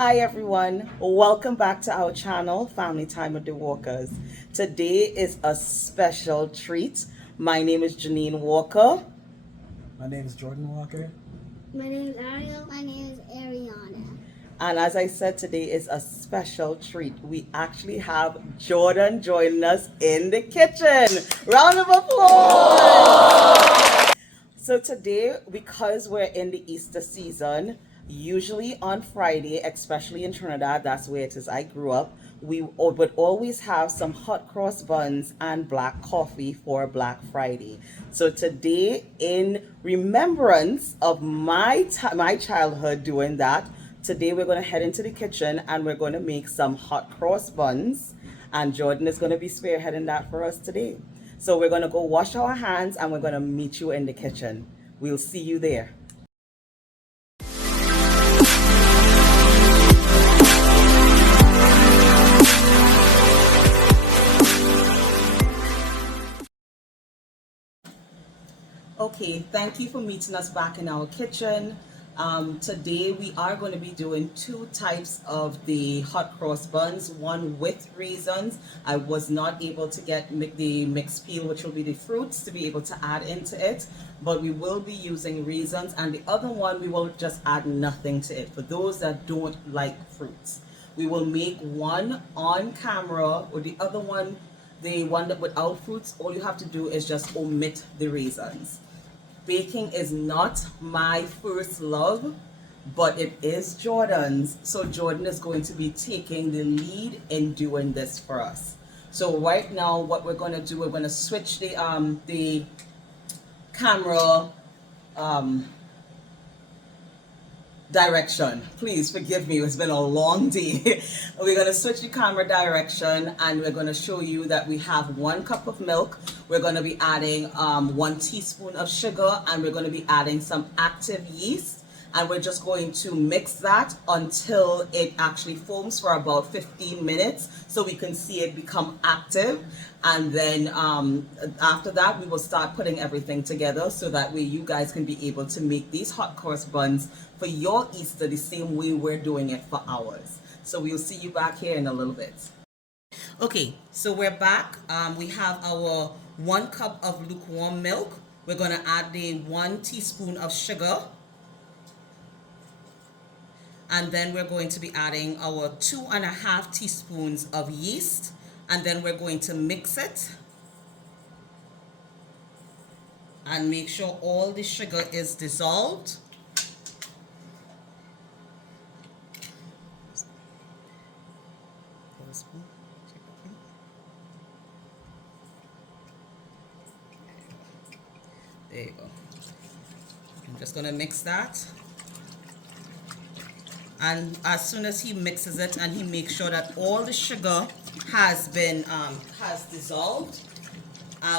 Hi everyone, welcome back to our channel, Family Time with the Walkers. Today is a special treat. My name is Janine Walker. My name is Jordan Walker. My name is Ariel. My name is Ariana. And as I said, today is a special treat. We actually have Jordan joining us in the kitchen. Round of applause! So today, because we're in the Easter season, usually on Friday, especially in Trinidad, that's where it is. I grew up. We would always have some hot cross buns and black coffee for Black Friday. So today, in remembrance of my childhood doing that, today we're going to head into the kitchen and we're going to make some hot cross buns. And Jordan is going to be spearheading that for us today. So we're going to go wash our hands and we're going to meet you in the kitchen. We'll see you there. Okay, thank you for meeting us back in our kitchen. Today we are going to be doing two types of the hot cross buns, one with raisins. I was not able to get the mixed peel, which will be the fruits, to be able to add into it, but we will be using raisins, and the other one we will just add nothing to it for those that don't like fruits. We will make one on camera, or the other one, the one that without fruits. All you have to do is just omit the raisins. Baking is not my first love, but it is Jordan's. So Jordan is going to be taking the lead in doing this for us. So right now, what we're going to do, we're going to switch the camera direction. Please forgive me, it's been a long day. We're going to switch the camera direction and we're going to show you that we have 1 cup of milk. We're going to be adding 1 teaspoon of sugar, and we're going to be adding some active yeast, and we're just going to mix that until it actually foams for about 15 minutes so we can see it become active. And then after that, we will start putting everything together so that way you guys can be able to make these hot cross buns for your Easter the same way we're doing it for ours. So we'll see you back here in a little bit. Okay, so we're back. We have our 1 cup of lukewarm milk. We're going to add the 1 teaspoon of sugar. And then we're going to be adding our 2.5 teaspoons of yeast. And then we're going to mix it. And make sure all the sugar is dissolved. There you go. I'm just going to mix that. And as soon as he mixes it and he makes sure that all the sugar has been dissolved,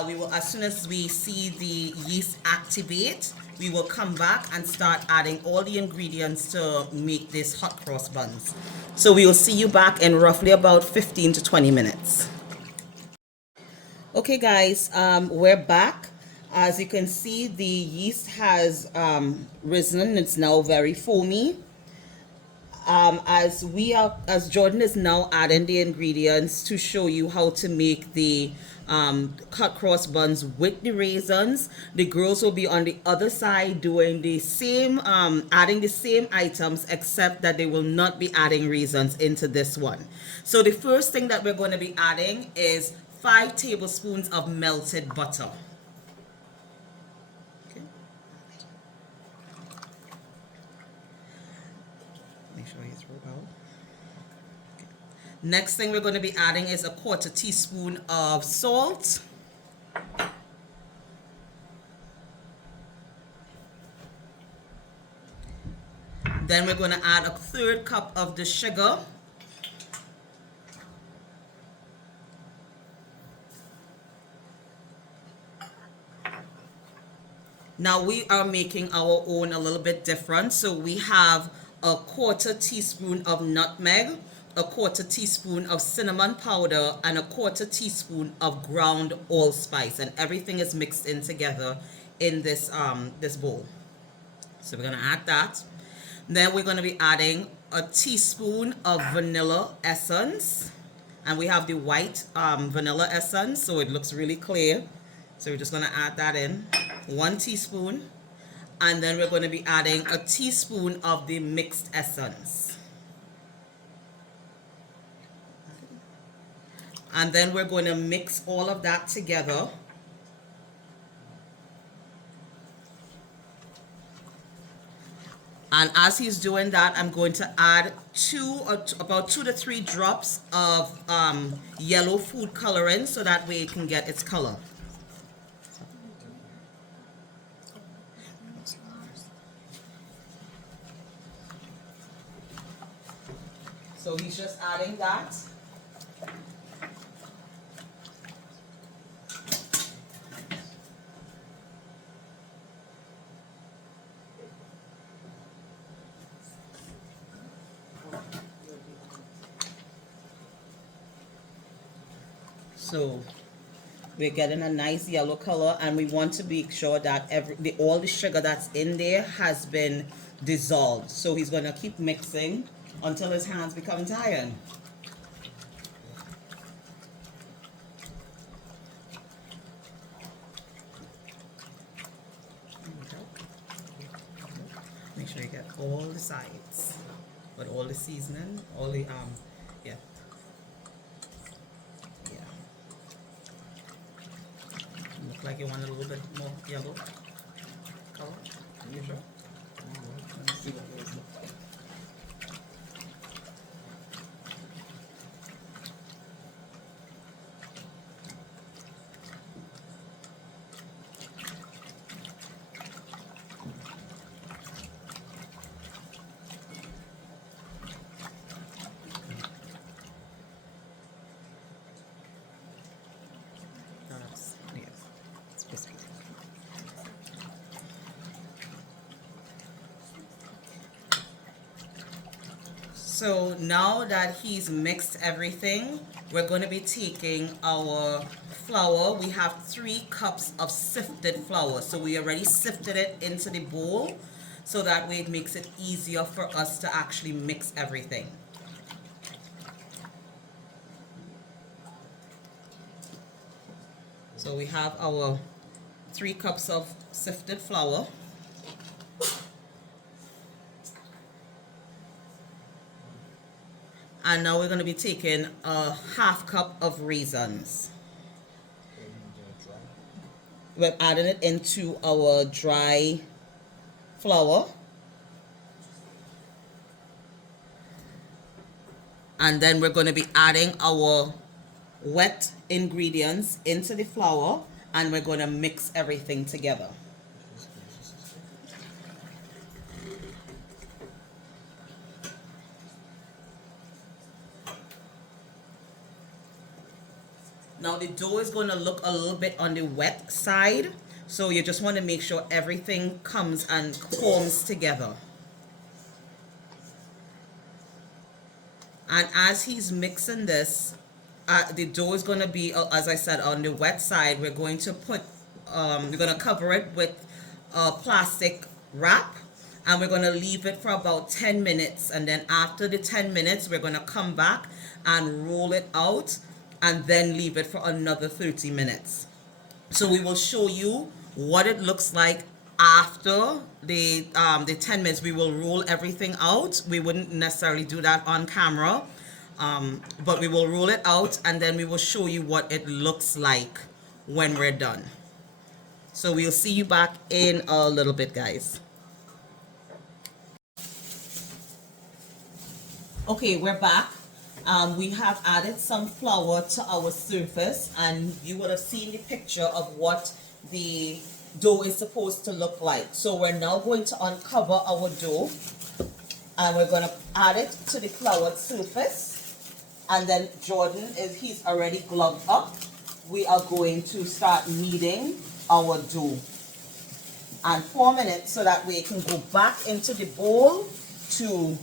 we will, as soon as we see the yeast activate, we will come back and start adding all the ingredients to make this hot cross buns. So we will see you back in roughly about 15 to 20 minutes. Okay guys, we're back. As you can see, the yeast has risen. It's now very foamy. As Jordan is now adding the ingredients to show you how to make the hot cross buns with the raisins, the girls will be on the other side doing the same, adding the same items, except that they will not be adding raisins into this one. So the first thing that we're going to be adding is 5 tablespoons of melted butter. Make sure it's rolled out. Okay. Next thing we're going to be adding is 1/4 teaspoon of salt. Then we're going to add 1/3 cup of the sugar. Now we are making our own a little bit different. So we have 1/4 teaspoon of nutmeg, 1/4 teaspoon of cinnamon powder, and 1/4 teaspoon of ground allspice, and everything is mixed in together in this this bowl. So we're gonna add that. Then we're gonna be adding a teaspoon of vanilla essence. And we have the white vanilla essence, so it looks really clear. So we're just going to add that in. 1 teaspoon. And then we're going to be adding a teaspoon of the mixed essence. And then we're going to mix all of that together. And as he's doing that, I'm going to add about 2 to 3 drops of yellow food coloring, so that way it can get its color. So he's just adding that. So we're getting a nice yellow color, and we want to make sure that all the sugar that's in there has been dissolved. So he's going to keep mixing until his hands become tired. Make sure you get all the sides, but all the seasoning, all the yeah. Look like you want a little bit more yellow color. Are you sure? Let me see what those look like. So now that he's mixed everything, we're going to be taking our flour. We have 3 cups of sifted flour. So we already sifted it into the bowl, so that way it makes it easier for us to actually mix everything. So we have our 3 cups of sifted flour. And now we're going to be taking a half cup of raisins. We're adding it into our dry flour. And then we're going to be adding our wet ingredients into the flour, and we're going to mix everything together. Now the dough is going to look a little bit on the wet side, so you just want to make sure everything comes and forms together. And as he's mixing this, the dough is going to be, as I said, on the wet side. We're going to cover it with a plastic wrap, and we're going to leave it for about 10 minutes. And then after the 10 minutes, we're going to come back and roll it out, and then leave it for another 30 minutes. So we will show you what it looks like after the 10 minutes. We will roll everything out. We wouldn't necessarily do that on camera, but we will roll it out, and then we will show you what it looks like when we're done. So we'll see you back in a little bit, guys. Okay, we're back. We have added some flour to our surface, and you would have seen the picture of what the dough is supposed to look like. So we're now going to uncover our dough, and we're going to add it to the floured surface. And then Jordan, he's already gloved up. We are going to start kneading our dough and forming it so that we can go back into the bowl to.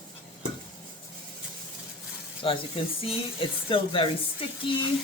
So as you can see, it's still very sticky.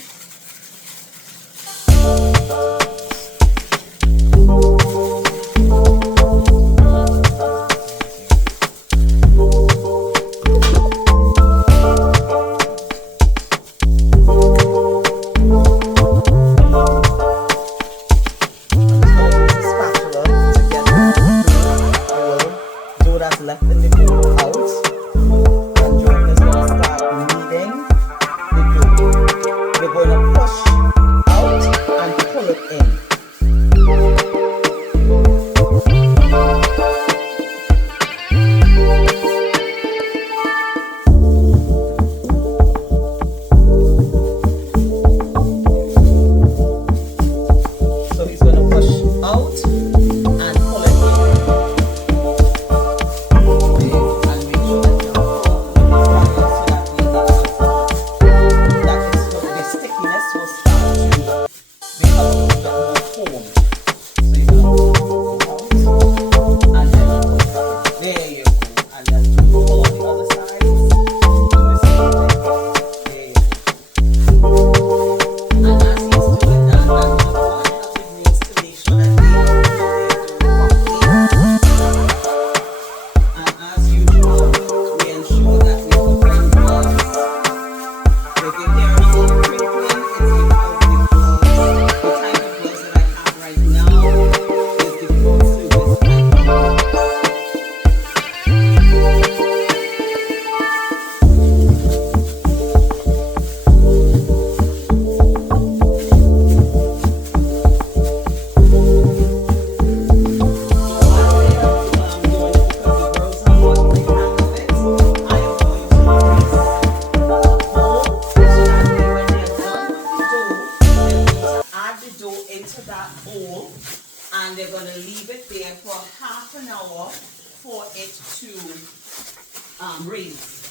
raise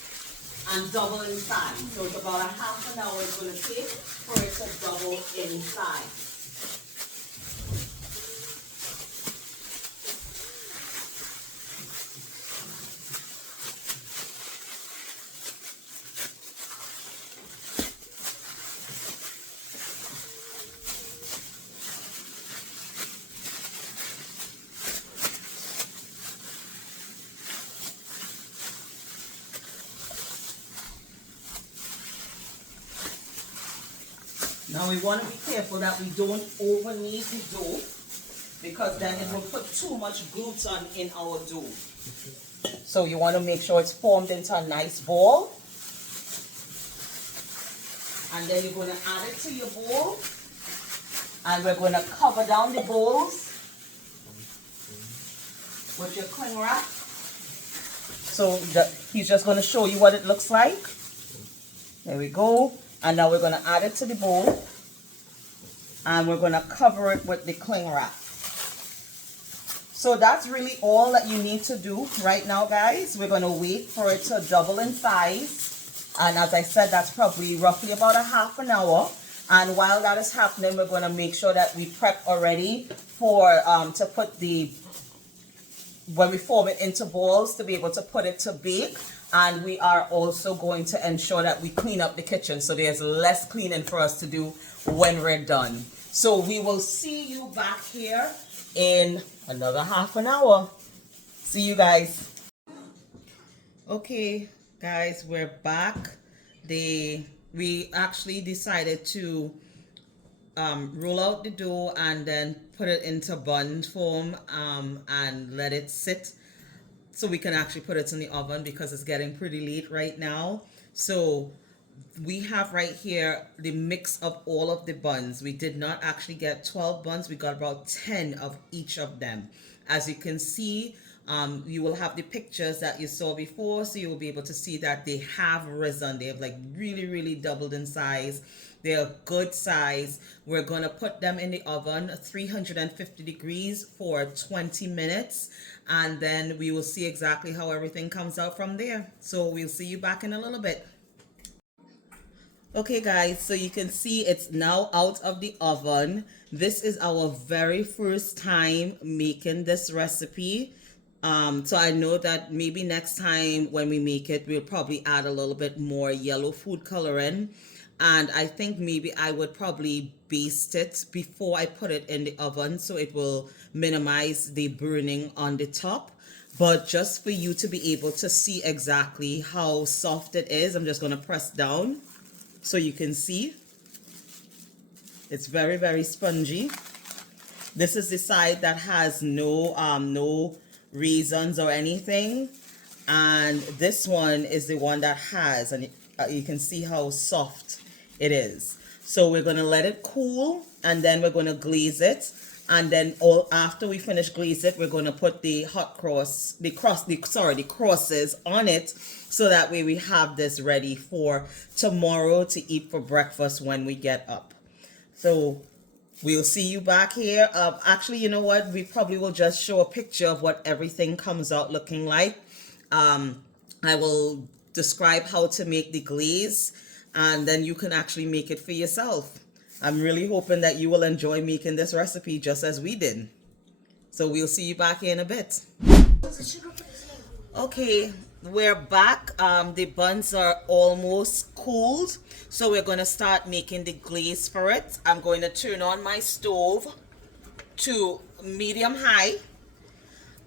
and double in size. So it's about a half an hour it's going to take for it to double in size. Now we want to be careful that we don't over knead the dough, because then it will put too much gluten in our dough. So you want to make sure it's formed into a nice ball. And then you're going to add it to your bowl. And we're going to cover down the bowls with your cling wrap. So he's just going to show you what it looks like. There we go. And now we're going to add it to the bowl, and we're going to cover it with the cling wrap. So that's really all that you need to do right now, guys. We're going to wait for it to double in size. And as I said, that's probably roughly about a half an hour. And while that is happening, we're going to make sure that we prep already for to put when we form it into balls, to be able to put it to bake. And we are also going to ensure that we clean up the kitchen, so there's less cleaning for us to do when we're done. So we will see you back here in another half an hour. See you guys. Okay, guys, we're back. We actually decided to roll out the dough and then put it into bun form and let it sit, so we can actually put it in the oven, because it's getting pretty late right now. So we have right here the mix of all of the buns. We did not actually get 12 buns. We got about 10 of each of them. As you can see, you will have the pictures that you saw before, so you will be able to see that they have risen. They have like really doubled in size. They're good size. We're going to put them in the oven 350 degrees for 20 minutes. And then we will see exactly how everything comes out from there. So we'll see you back in a little bit. Okay, guys, so you can see it's now out of the oven. This is our very first time making this recipe. So I know that maybe next time when we make it, we'll probably add a little bit more yellow food coloring. And I think maybe I would probably baste it before I put it in the oven, so it will minimize the burning on the top. But just for you to be able to see exactly how soft it is, I'm just going to press down so you can see. It's very spongy. This is the side that has no raisins or anything, and this one is the one that has, and you can see how soft it is. So we're going to let it cool, and then we're going to glaze it. And then after we finish glaze it, we're going to put the crosses on it, so that way we have this ready for tomorrow to eat for breakfast when we get up. So we'll see you back here. Actually, you know what? We probably will just show a picture of what everything comes out looking like. I will describe how to make the glaze, and then you can actually make it for yourself. I'm really hoping that you will enjoy making this recipe just as we did. So we'll see you back here in a bit. Okay, we're back. The buns are almost cooled, so we're going to start making the glaze for it. I'm going to turn on my stove to medium high,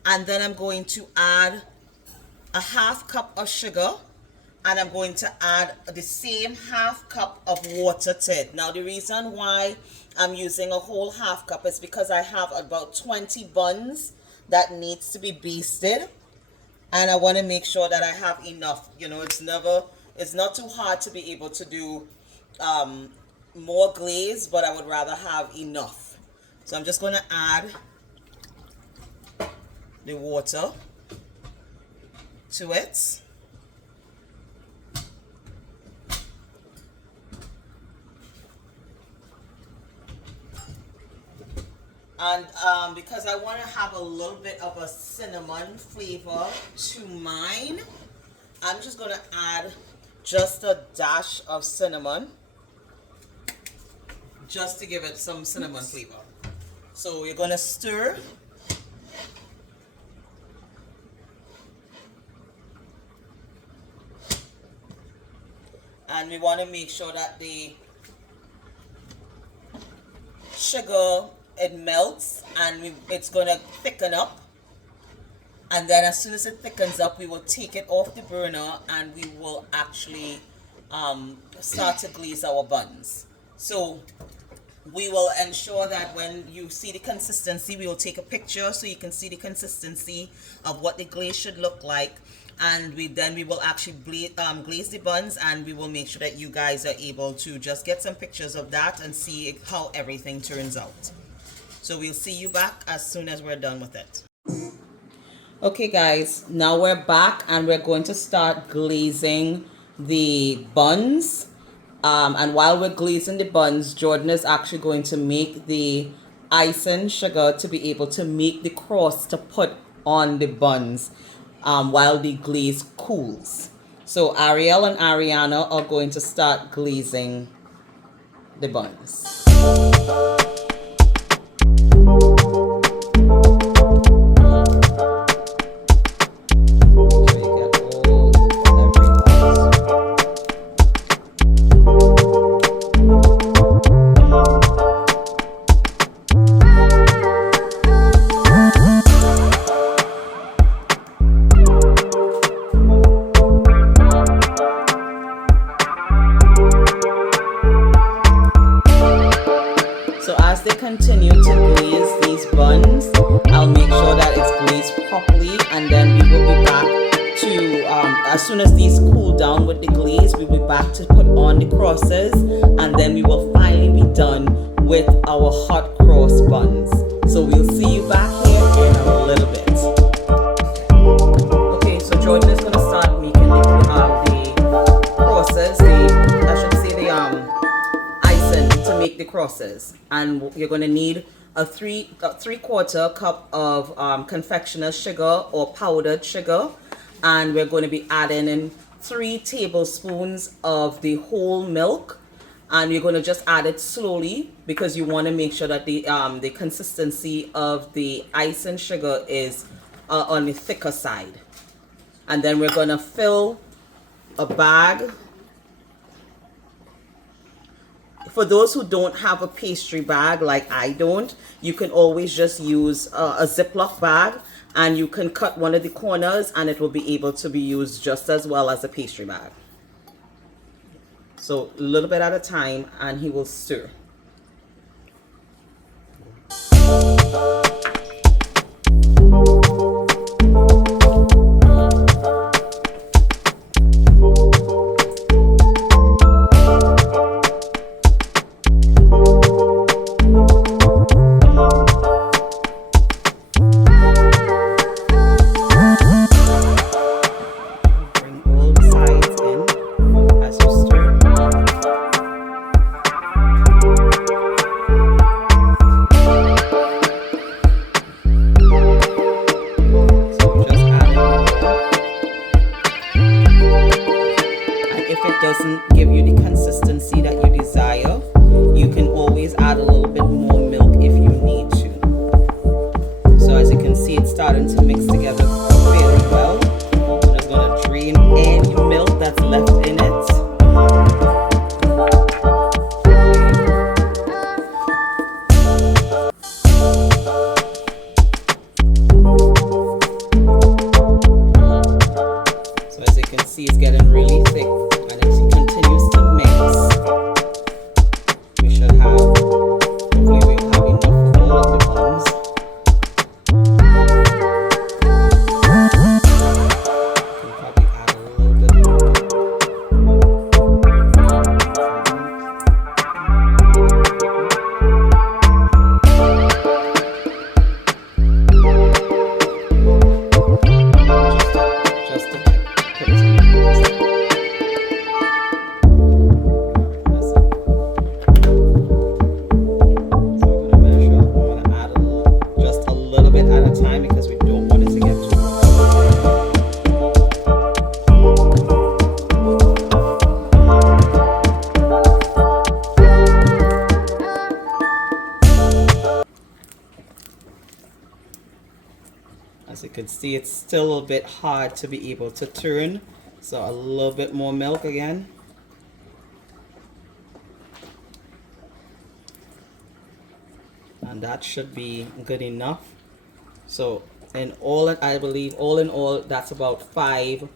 and then I'm going to add a half cup of sugar, and I'm going to add the same half cup of water to it. Now the reason why I'm using a whole half cup is because I have about 20 buns that needs to be basted, and I want to make sure that I have enough. You know, it's not too hard to be able to do more glaze, but I would rather have enough. So I'm just going to add the water to it. And because I want to have a little bit of a cinnamon flavor to mine, I'm just going to add just a dash of cinnamon, just to give it some cinnamon flavor. So we're going to stir. And we want to make sure that the sugar, it melts, and it's going to thicken up. And then as soon as it thickens up, we will take it off the burner and we will actually start to glaze our buns. So we will ensure that when you see the consistency, we will take a picture so you can see the consistency of what the glaze should look like. And we will actually glaze the buns, and we will make sure that you guys are able to just get some pictures of that and see how everything turns out. So we'll see you back as soon as we're done with it. Okay guys, now we're back and we're going to start glazing the buns. And while we're glazing the buns, Jordan is actually going to make the icing sugar to be able to make the cross to put on the buns while the glaze cools. So Ariel and Ariana are going to start glazing the buns. Continue to glaze these buns. I'll make sure that it's glazed properly, and then we will be back to as soon as these cool down with the glaze, we'll be back to put on the crosses, and then we will finally be done with our hot cross buns. So we'll see you back here in a little bit. Okay, so Jordan is going to start making the crosses, to make the crosses, and you're going to need a three-quarter cup of confectioner's sugar or powdered sugar, and we're going to be adding in 3 tablespoons of the whole milk, and you're going to just add it slowly because you want to make sure that the consistency of the icing sugar is on the thicker side. And then we're going to fill a bag. For those who don't have a pastry bag like I don't, you can always just use a Ziploc bag, and you can cut one of the corners and it will be able to be used just as well as a pastry bag. So a little bit at a time, and he will stir. Doesn't give you the consistency that you desire, you can always add a little bit more milk if you need to. So as you can see, it's starting to mix together fairly well. I'm just going to drain any milk that's left in it. So as you can see, it's getting really thick. can see it's still a bit hard to be able to turn. So a little bit more milk again. And that should be good enough. So I believe all in all, that's about 5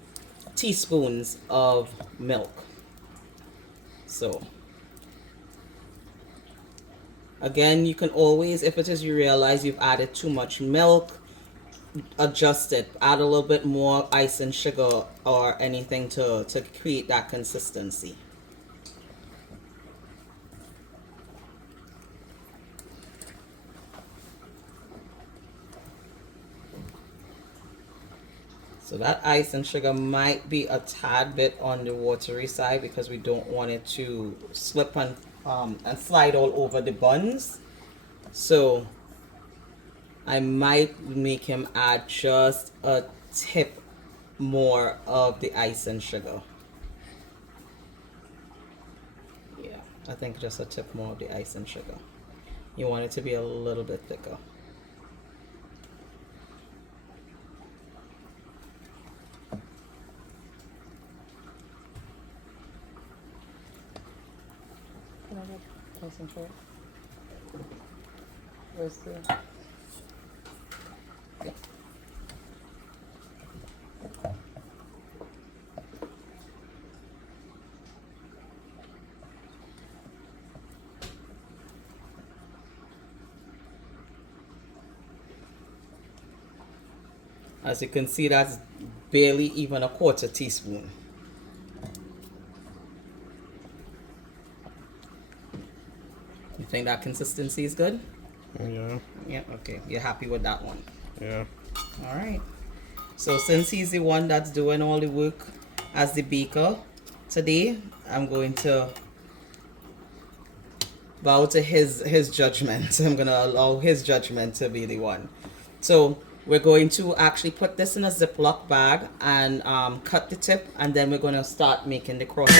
teaspoons of milk. So again, you can always, if it is you realize you've added too much milk, adjust it. Add a little bit more ice and sugar or anything to create that consistency. So that ice and sugar might be a tad bit on the watery side because we don't want it to slip and slide all over the buns. So I might make him add just a tip more of the ice and sugar. Yeah, I think just a tip more of the ice and sugar. You want it to be a little bit thicker. Can I get concentrate? Where's the... Yeah. As you can see, that's barely even a quarter teaspoon. You think that consistency is good? Yeah. Yeah, okay. You're happy with that one? Yeah. All right. So since he's the one that's doing all the work as the baker today, I'm going to bow to his judgment. I'm going to allow his judgment to be the one. So we're going to actually put this in a Ziploc bag and cut the tip, and then we're going to start making the crossing.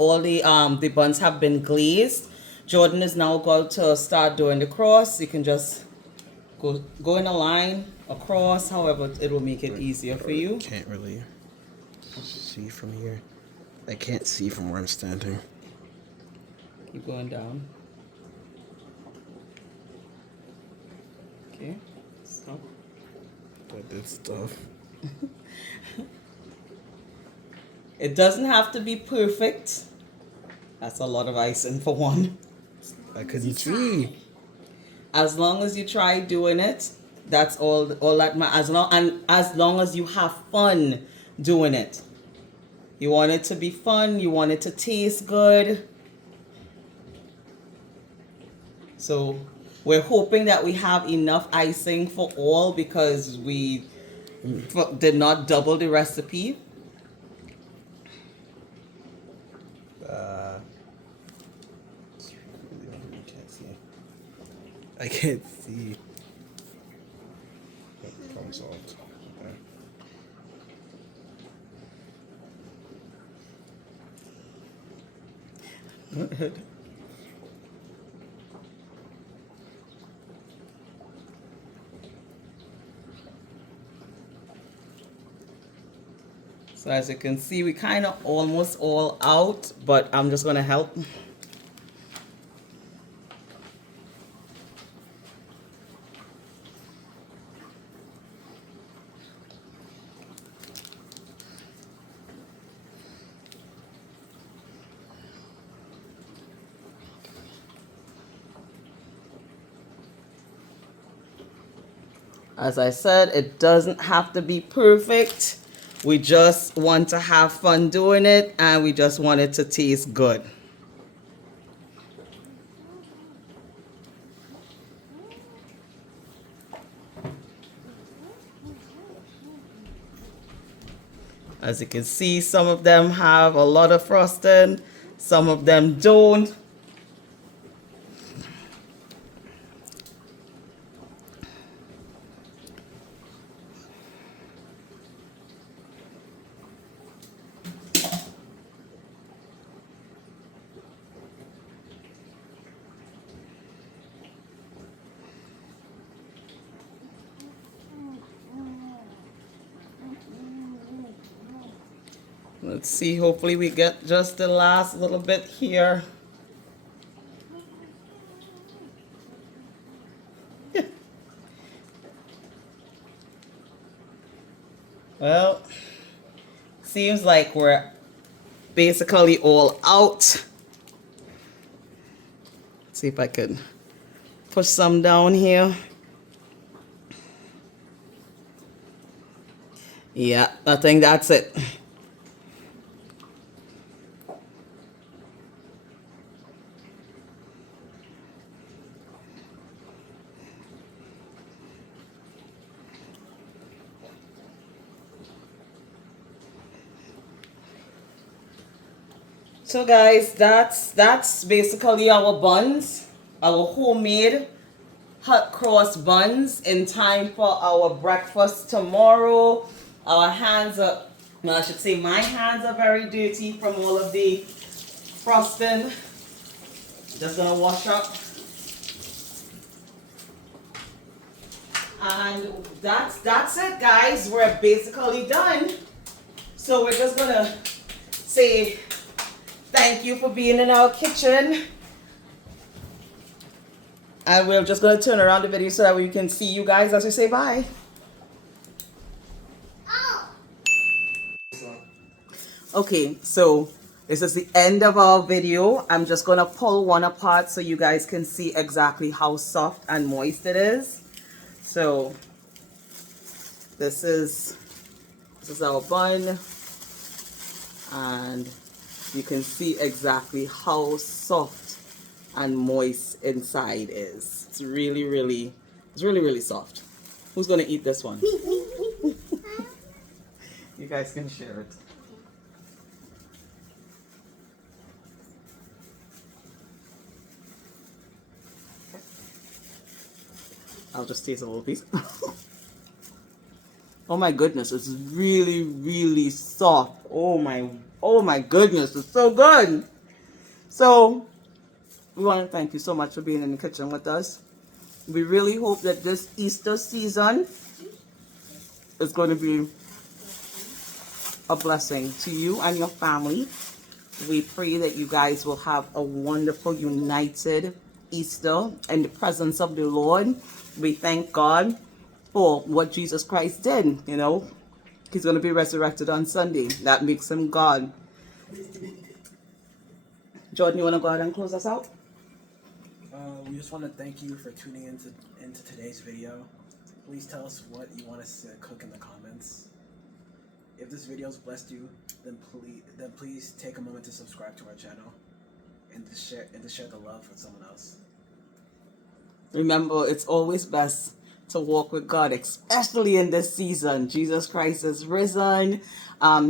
All the buns have been glazed. Jordan is now going to start doing the cross. You can just go in a line across, however it will make it easier for you. Can't really see from here. I can't see from where I'm standing. Keep going down. Okay, stop. That did stuff. It doesn't have to be perfect. That's a lot of icing for one. I couldn't see. As long as you try doing it, that's all that matters. As long as you have fun doing it. You want it to be fun, you want it to taste good. So we're hoping that we have enough icing for all because we did not double the recipe. I can't see. Problem solved. Okay. So as you can see, we kind of almost all out, but I'm just going to help. As I said, it doesn't have to be perfect. We just want to have fun doing it, and we just want it to taste good. As you can see, some of them have a lot of frosting, some of them don't. Let's see, hopefully we get just the last little bit here. Well, seems like we're basically all out. Let's see if I could push some down here. Yeah, I think that's it. So guys, that's basically our buns, our homemade hot cross buns in time for our breakfast tomorrow. Our hands are, well, I should say my hands are very dirty from all of the frosting. Just gonna wash up. And that's it, guys. We're basically done. So we're just gonna say thank you for being in our kitchen. And we're just gonna turn around the video so that we can see you guys as we say bye. Okay, so this is the end of our video. I'm just gonna pull one apart so you guys can see exactly how soft and moist it is. So this is our bun, and you can see exactly how soft and moist inside is. It's really soft. Who's gonna eat this one? You guys can share it. I'll just taste a little piece. Oh my goodness, it's really soft. Oh my goodness, it's so good. So we want to thank you so much for being in the kitchen with us. We really hope that this Easter season is going to be a blessing to you and your family. We pray that you guys will have a wonderful, united Easter in the presence of the Lord. We thank God for what Jesus Christ did. You know, he's going to be resurrected on Sunday. That makes him God. Jordan, you want to go ahead and close us out? We just want to thank you for tuning into today's video. Please tell us what you want us to cook in the comments. If this video has blessed you, then please take a moment to subscribe to our channel and to share the love with someone else. Remember, it's always best to walk with God, especially in this season. Jesus Christ is risen.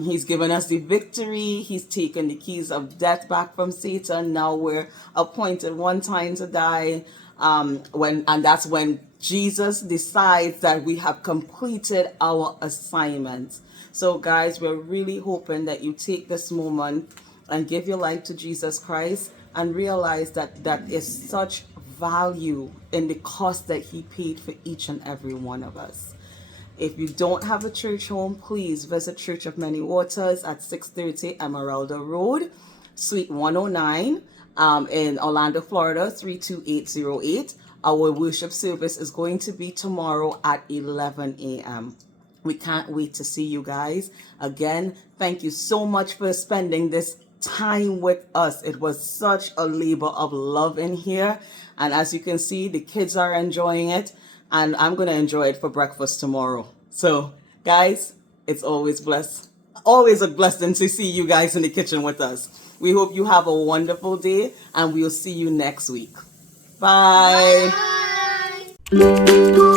He's given us the victory. He's taken the keys of death back from Satan. Now we're appointed one time to die. And that's when Jesus decides that we have completed our assignment. So guys, we're really hoping that you take this moment and give your life to Jesus Christ and realize that that is such value in the cost that he paid for each and every one of us. If you don't have a church home, please visit Church of Many Waters at 630 Emeralda Road, Suite 109, in Orlando, Florida, 32808. Our worship service is going to be tomorrow at 11 a.m. We can't wait to see you guys. Again, thank you so much for spending this time with us. It was such a labor of love in here. And as you can see, the kids are enjoying it. And I'm going to enjoy it for breakfast tomorrow. So, guys, it's always a blessing to see you guys in the kitchen with us. We hope you have a wonderful day, and we'll see you next week. Bye. Bye.